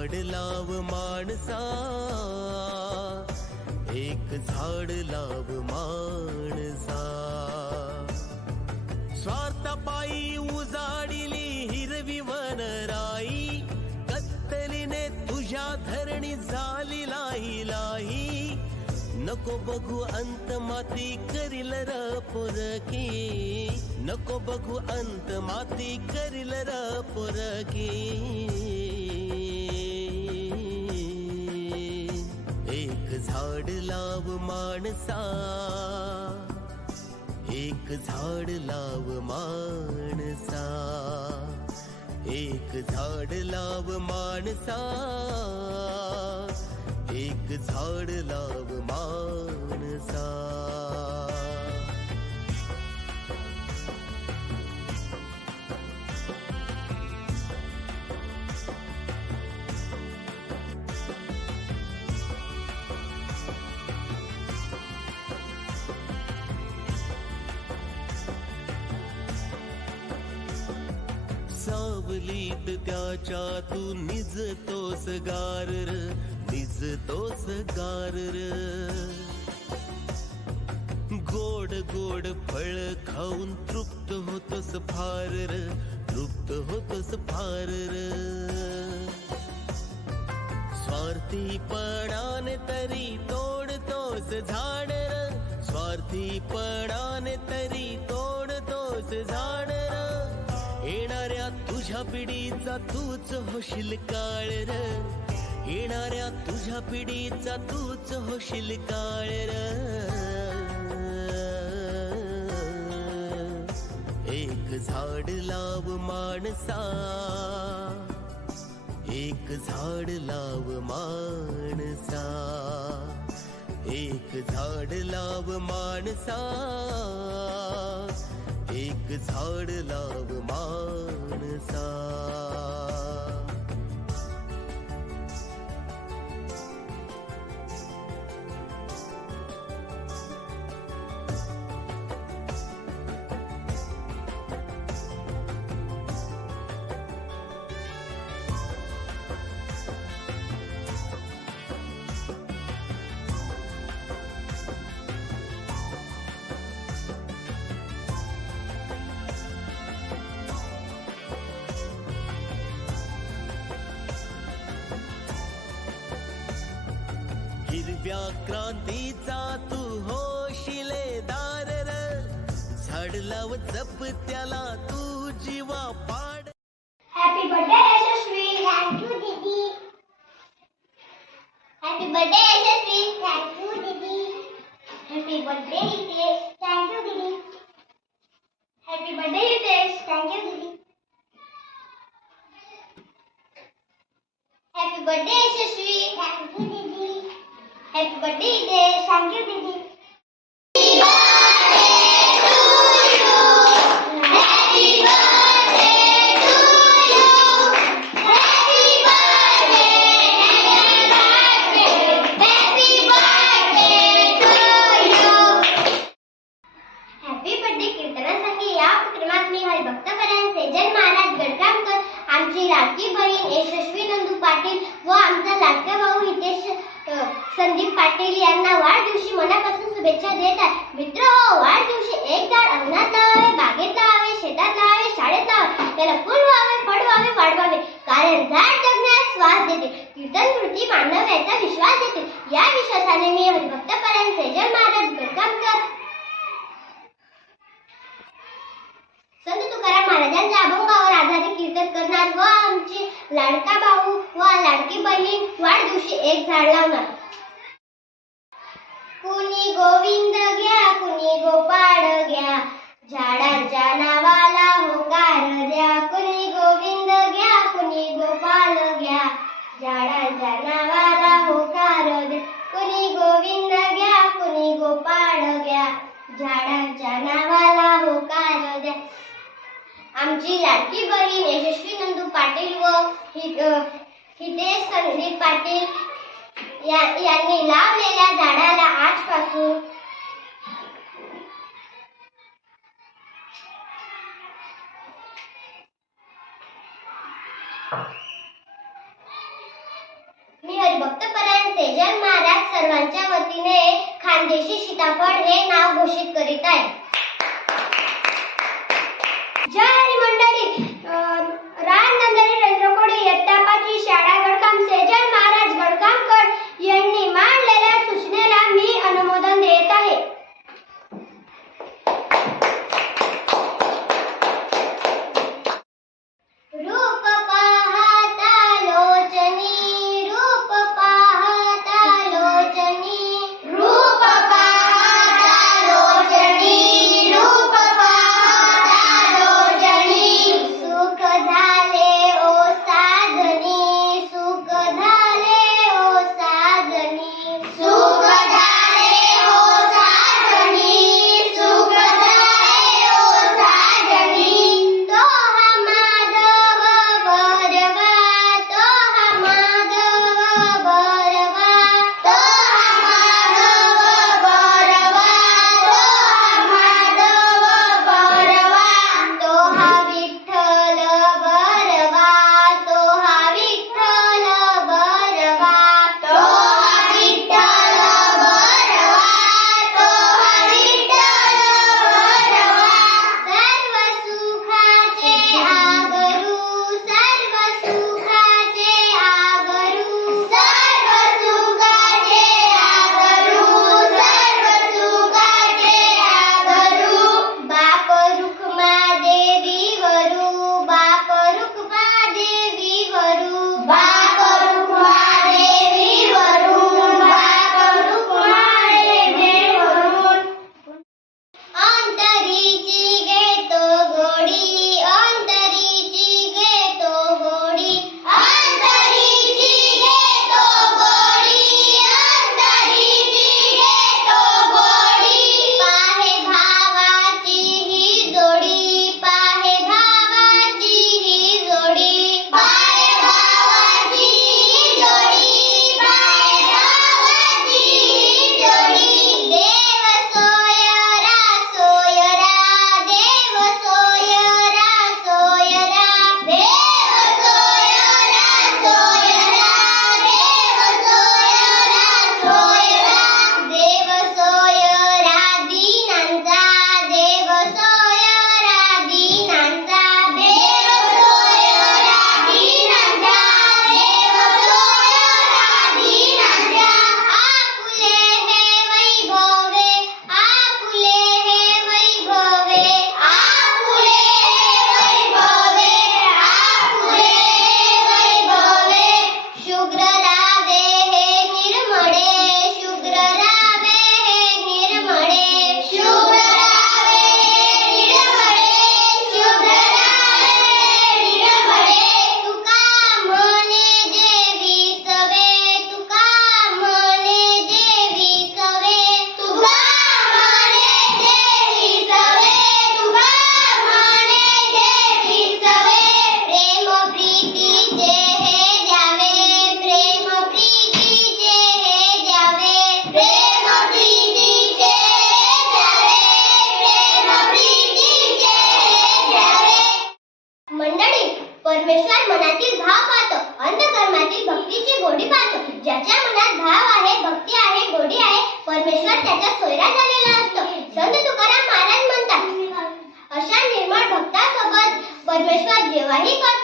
झाड लाव माणसा. एक झाड लाव माणसा. स्वार्थपायी उजाडिली हिरवी वनराई. कत्तलीने तुझ्या धरणी झाली लाही लाही. नको बघू अंत माती करील र पुरकी नको बघू अंत माती करील र पुरकी लाव माणसा. एक झाड लाव माणसा. एक झाड लाव माणसा. एक झाड लाव माणसा. सावलीत त्याच्या तू निज तोस गार निज तोस गार गोड गोड फळ खाऊन तृप्त होतोस फार तृप्त होतोस फार र. स्वार्थीपणाने तरी तोडतोस झाड र. स्वार्थीपणाने तरी तोडतोस झाड येणाऱ्या तुझ्या पिढीचा तूच होशील काळ र. येणाऱ्या तुझ्या पिढीचा तूच होशील काळ र. एक झाड लाव माणसा. एक झाड लाव माणसा. एक झाड लाव माणसा. एक झाड लाव माणसा. क्रांतीचा तू होशिले दार झड लव जप त्याला तू जीवा पाड. Happy birthday Yashasvi thank you didi happy birthday Yashasvi thank you didi happy birthday Hitesh thank you didi happy birthday Hitesh thank you didi happy birthday Yashasvi thank you didi Happy birthday, Hitesh. Thank you, Didi. Patil यांना वाढदिवशी मनापासून शुभेच्छा देत आहे मित्र हो वाढदिवशी एक झाड अंगणात लावावे बागेत लावावे शेतात लावावे शाळेत लावावे त्याला फुल व्हावे फळ व्हावे वाढवावे. कारण झाड जगण्यास श्वास देते. कीर्तन कृती मानव याचा विश्वास देते. या विश्वासाने मी हरिभक्तपरायण सेजल महाराज गडकामकर संत तुकाराम महाराजांच्या अभंगावर आधारित कीर्तन करणार व आमचे लाडका भाऊ व लाडकी बहीण वाढदिवशी एक झाड लावणार. कुणी गोविंद घ्या कुणी गोपाळ घ्या. झाडांच्या नावाला होकार द्या. कुणी गोविंद घ्या कुणी गोपाळ घ्या. झाडांच्या नावाला होकार द्या. कुणी गोविंद घ्या कुणी गोपाळ घ्या. झाडांच्या नावाला होकार द्या. आमची लाडकी बहीण यशस्वी नंदू पाटील व हि- हितेश संदीप पाटील यांनी लावलेल्या झाडाला आजपासून मी हरिभक्तपरायण सेजल महाराज सर्वांच्या वतीने खानदेशी सीताफळ हे नाव घोषित करीत आहे. जय हरी मंडळी! बेरोजगार मनातील भाव पाहतो अंतकर्मातील भक्तीची गोडी पाहतो. ज्याच्या मनात भाव आहे भक्ती आहे गोडी आहे परमेश्वर त्याच्या सोयरा झालेला असतो. संत तुकाराम महाराज म्हणतात अशा निर्मळ भक्तासोबत परमेश्वर जेव्हाही करतो.